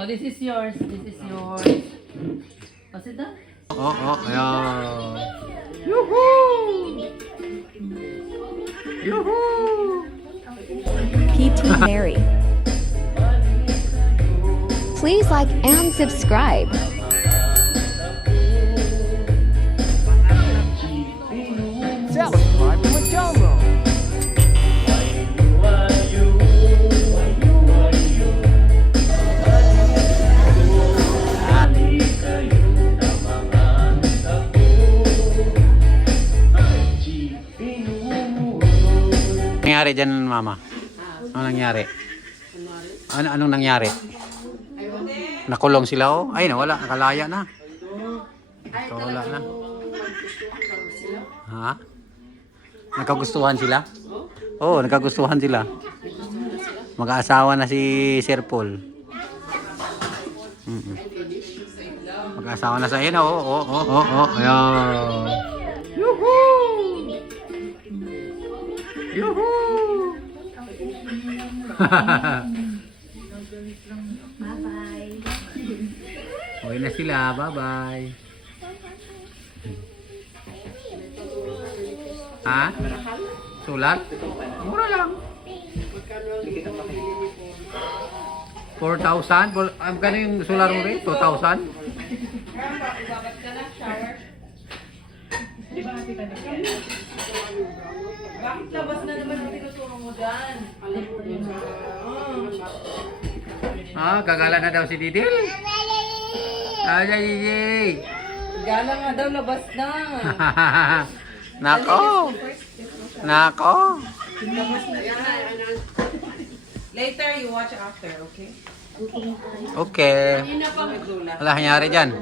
Oh, this is yours. This is yours. What's it done? Ayan. Yuhuu! Yuhuu! PT Mary. Please like and subscribe. Subscribe to my channel. Nangyari dyan, mama? Ano nangyari? Anong nangyari? Nakulong sila, oh? Ay, nawala. Nakalaya na. Wala na. Ha? Nagkagustuhan sila? Oo, nagkagustuhan sila. Mag-aasawa na si Sir Paul. Mag-aasawa na sa iyo na, ayan. Yuhuu! Yuhuu! Bye-bye. Uwi na sila. Bye-bye. Ha? Sulat? Mura lang. 4,000? Magkano yung solar mo rin? 2,000? Bakit labas na naman ang tinuturo mo dyan? Gagala na daw si Didil. Ay, Gala nga daw, labas na. Nako. Nako. Later, you watch after, okay? Okay. Wala nangyari dyan.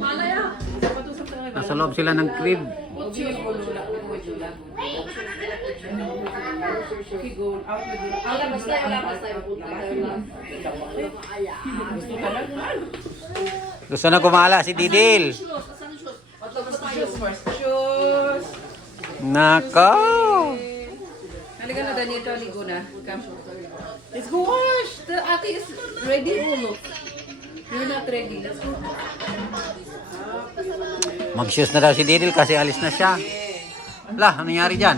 Nasa loob sila ng crib. Gusto na gumala si Didil. Shoes. Nako. Halika na, Danito, ligo na. Come. Let's go wash. The ate is ready, ulo. You're not ready. Let's go. Mag-shoes na daw si Didil kasi alis na siya. Lah, ano nangyari dyan?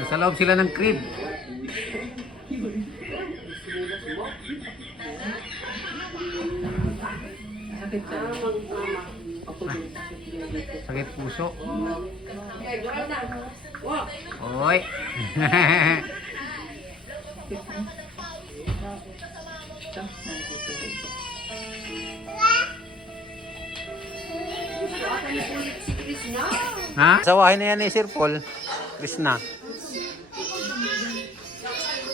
Nasa loob sila ng crib. Sakit puso. Oy. Ha? Sawahin na yan ni Sir Paul. Krishna.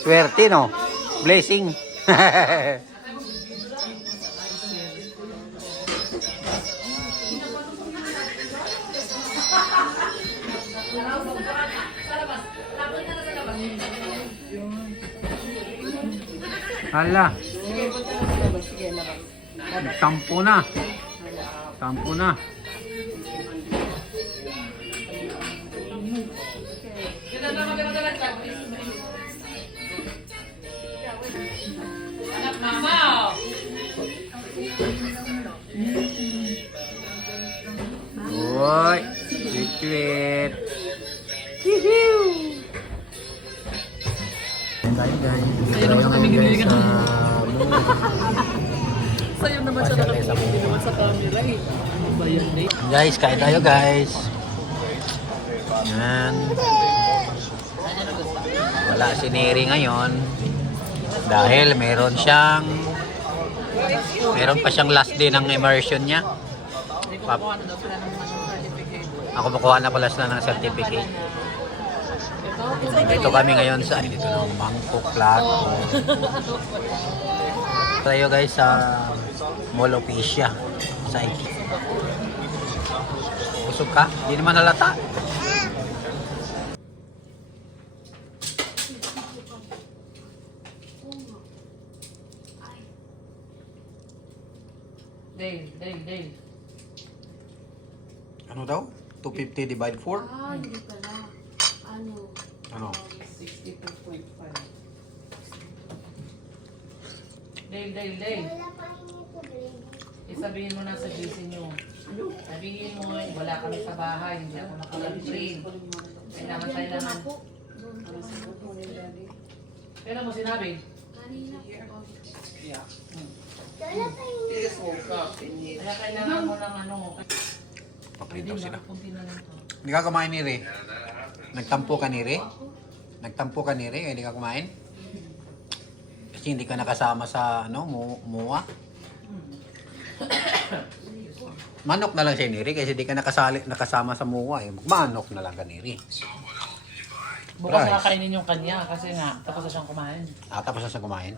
Swerte, no? Blessing. Hala. Tampo na. Tampo na. Anak mama. Oy, secret. Sa'yo naman kami ginili ka. Sa'yo naman siya nakakabili naman sa camera eh. Ano ba yan eh? Guys, kain tayo guys. Yan. Wala si Neri ngayon. Dahil meron pa siyang last day ng immersion niya. Ako makuha na pala sila ng certificate. Dito kami ngayon sa dito ng Bangkok Plato. Tayo guys sa Mall of Asia sa Iki. Busog ka? Hindi naman halata. Dale. Ano daw? 250 divide 4? Hindi pala. Ano? Ano? 62.5. Dale. Isabihin mo na sa GC nyo. Sabihin mo, wala kami sa bahay, hindi ako nakapag-train. Kailangan. Kailan mo sinabi? Yeah. He just woke up. Kaya kailangan mo ng ano. Paprito sila. Kunti na lang to. Hindi ka kumain ni Re? Nagtampo ka ni Re? Nagtampo ka ni Re? Kaya hindi ka kumain? Kasi hindi ka nakasama sa ano, muwa? Manok na lang siya ni Re kasi hindi ka nakasama sa muwa eh. Manok na lang ka ni Re. Bukas Rice. nakakainin yung kanya kasi nga tapos na siyang kumain. Tapos na siya kumain.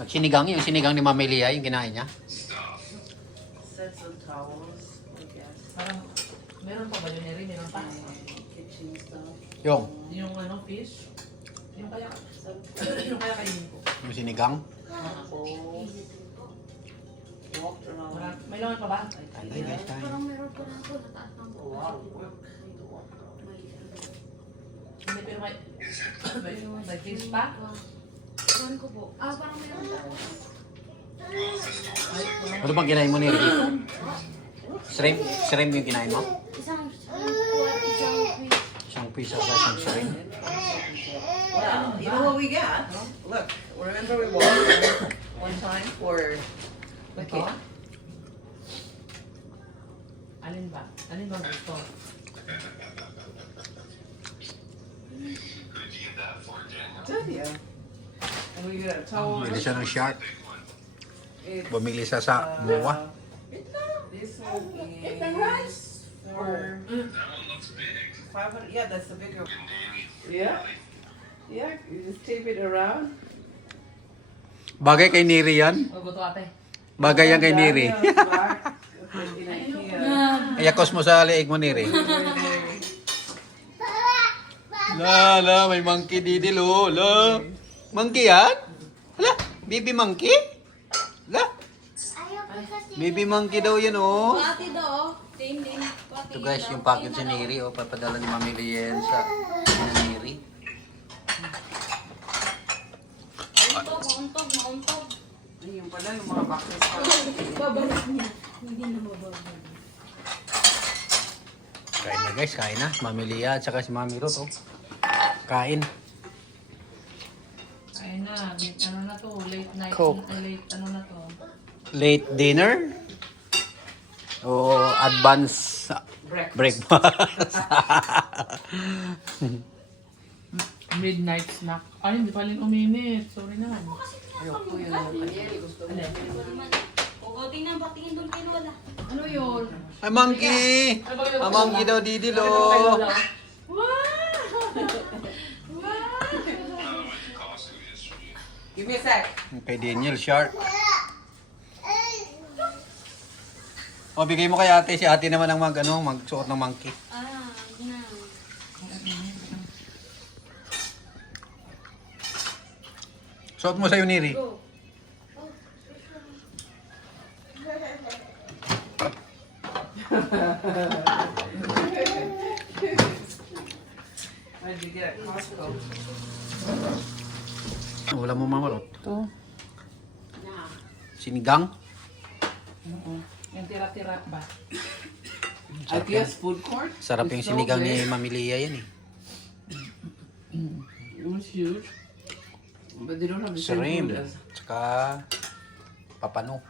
Nagsinigang yung sinigang ni Mami Lia, yung kinain niya. Sets of towels, I guess. Parang, meron pa ba yun, Eri? Meron pa? Kitchen stuff. Yung ano, fish? Yung kaya kainin ko. Yung sinigang. Walked around. May laman pa ba? Ay, guys, kain. Parang meron pa lang po, nataas ng po. Hindi, pero may fish pa? Ewan ko po. Parang meron pa. Ano bang kinain mo ni Ricky? Shrimp? Shrimp yung kinain mo? Isang Isang piece of isang shrimp. Well, you know what we got? Look, remember we walked one time for the kid? Alin ba? Alin ba gusto? Did you? And we got a towel. Bumili siya ng shark. It's, Bumili siya sa muwa. this one is for 500. Yeah, that's the bigger one. Yeah. Yeah, you just tape it around. Bagay kay Niri yan. Maguto ate. Bagay yan kay Niri. Yeah. Ayakos mo sa leeg mo, Niri. La, may monkey didil, oh. La. Monkey yan? Hala, baby monkey? La, baby monkey daw yan, oh. Pati daw. Din. Ito guys, yung package si Niri, oh. Papadala ni Mami Lien sa Niri. Mauntog. Ayun pala, yung mga boxes pa. Babalik niya. Hindi na mababalik. Kain na guys, kain na. Mami Lia at saka si Mami Ruth, oh. Kain. Ayun na, ano na to, late night, Coke. late ano na to. Late dinner? O advance breakfast? Midnight snack. Ay, hindi pa rin uminit. Sorry na. Ayoko yun. Ariel, gusto mo. Ugotin na, patingin doon kay Lola. Ano yun? Ay, monkey! Ang monkey daw, didil, Ano oh. kay Lola? Give me a sec. Kay Daniel, shark. O, bigay mo kay ate. Si ate naman ang magsuot ng monkey. Yun na. Suot mo sa'yo, Niri. Where did you get at Costco? Wala mo mamarot. Ito. Sinigang. Yung tira-tira ba? I guess food court. Sarap yung It's so sinigang big. ni Mami Lia yan eh. It was huge. But they don't have the same Shrimp. food as... Tsaka papano.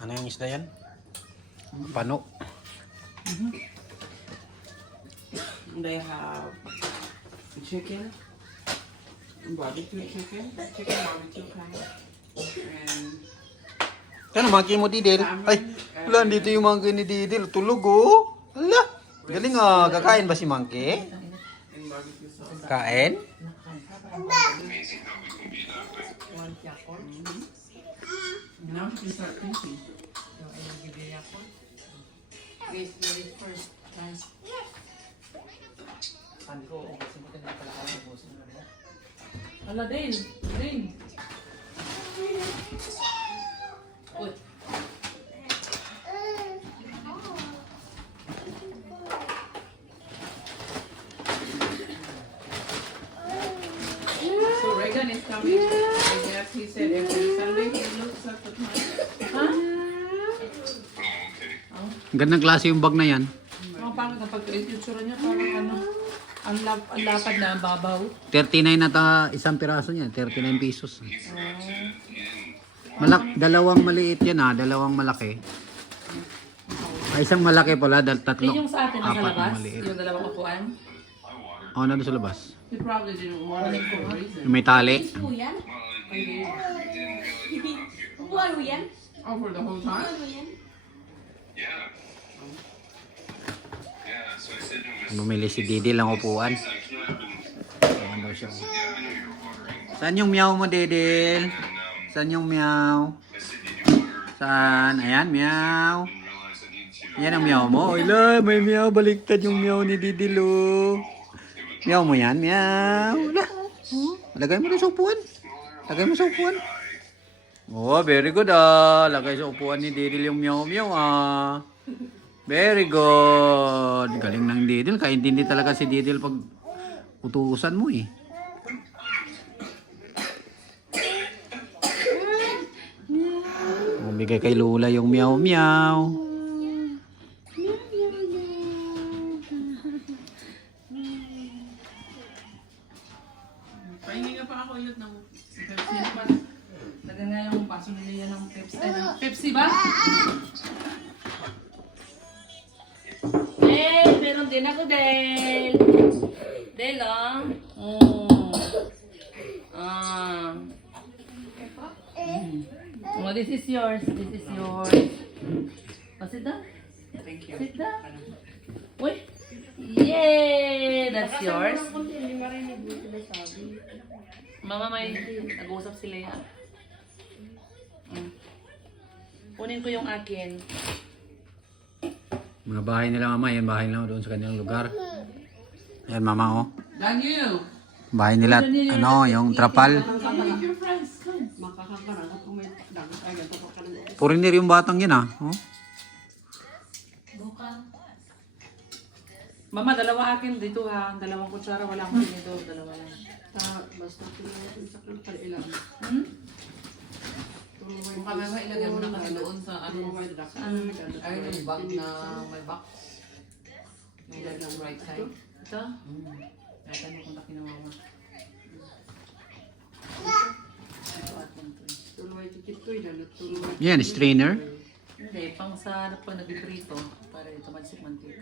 Ano yung isda yan? Papano. They have chicken, barbecue chicken barbecue kind, and Ano, monkey mo, Didil? Ay, wala, dito yung monkey ni Didil. Tulog, oh. Hala, galing ah. Kakain ba si monkey? barbecue sauce. Kain? One yakon. Now you can start thinking. Yung ayun, bigay yakon. Wait first. Guys. Sabi ko, kasi mo tinay pala ako ubusin mo. Hala, Dane! Uy. So Reagan is coming. I guess he said every Gandang klase yung bag na yan. Ang pangit na pagka-itsura niya, parang ano, ang lapad na ang babaw. 39 na isang piraso niya. 39 pesos. Dalawang maliit yan dalawang malaki. Isang malaki pala, tatlo. Yung sa atin nasa apat na labas, maliit. yung dalawang upuan. Nandun sa labas. He probably didn't want it for a reason. Yung may tali. Po yan? Upuan mo yan? Oh, for the whole time? Upuan mo yan? Bumili si Didi lang upuan. Ayan daw siya. Saan yung meow mo, Didil? Saan yung meow? Saan? Ayan, meow. Yan ang meow mo. Oy, may meow. Baliktad yung meow ni Didil, oh. Meow mo yan, meow. Lagay mo rin sa upuan. Lagay mo sa upuan. Oh, very good, Lagay sa upuan ni Didil yung meow, meow, Very good. Galing ng Didil. Kaintindi talaga si Didil pag utusan mo, Bigay kay Lola yung meow, meow. Pahingi nga pa ako yun ng Pepsi na pa. Lagyan nga yung paso nila yan ng Pepsi. Pepsi ba? Meron din ako, Del. Del, Oh, this is yours. This is yours. Oh, sit down. Thank you. Sit down. Wait. Yay! That's yours. Mama, may nag-uusap sila yan. Kunin ko yung akin. Mga bahay nila mama, yan bahay nila doon sa kanilang lugar. Ayan mama, Daniel! Bahay nila, yung trapal. Make your friends. Come. Foreigner yung batang yan Mama, dalawa akin dito ha. Dalawang kutsara, wala akong tinidor. Dalawa lang. Basta pinag sa kanilang. Kung kami ba ilagay mo na kasi doon sa ano. Ay, yung bag na may box. Yung bag ng right side. Ito? Kaya mo kung takin na mama. Yan, strainer. Hindi, pang sa pag nag-prito. Para ito magsik mantika.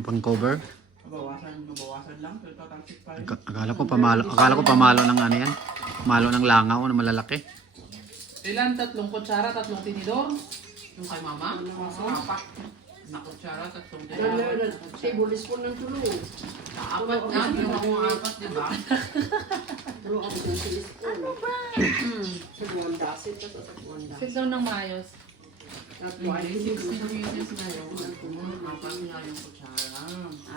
Pang cover. Mabawasan lang. So, tatalsik pa rin. Akala ko pamalo ng ano yan. Malo ng langaw na malalaki. Ilan? 3 kutsara, 3 tinidor? Yung kay mama? Apat. Na kutsara, 3 tinidor. Tibulis po ng tulo. Apat na. Yung ako 4, di ba? Tulo ako ng tilis ko. Sa buwan dasit, tapos sa buwan dasit. Sit down ng maayos. Tatlo ay 60 pieces na yun. 4 na yung kutsara.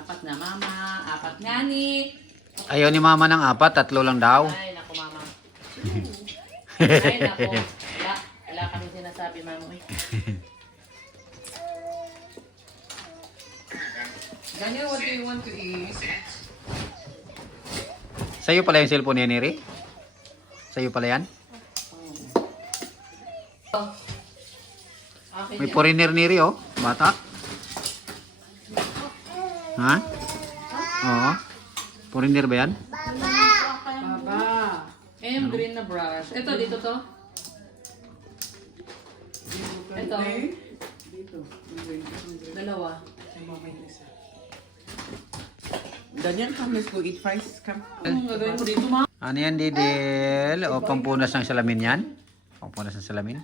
4 na mama, 4 nga ni. Ayaw ni mama ng 4, 3 lang daw. Ay, naku mama. Ay, naku. Wala kami sinasabi, mama. Daniel, what do you want to eat? Sa'yo pala yung cellphone ni Neri? Sa'yo pala yan? May foreigner Neri, bata. Ha? Oo. Foreigner ba yan? Baba. Eh, yung green na brush. Ito, dito to. Ito. Dito. Dalawa. Daniel, come, let's go eat fries. Come. Ang gagawin mo dito, ma? Ano yan, Didil? O, pampunas ng salamin yan? Pampunas ng salamin?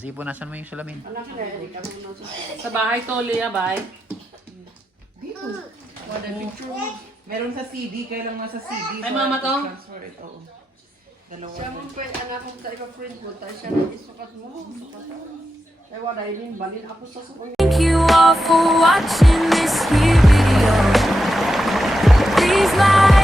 Sige, punasan mo yung salamin. Anak na yan, ikaw na sa Sa bahay to, Leah, bye. Dito. What a picture. Meron sa CD, kaya lang nasa CD. Ay, mama to? Transfer it, oo. Dalawa. siya mo pa, anak mo tayo ka-friend mo, tayo siya na isukat mo. Sukat mo. Ay, wala yun, balin ako sa sukoy. Thank you all for watching this here video. Please like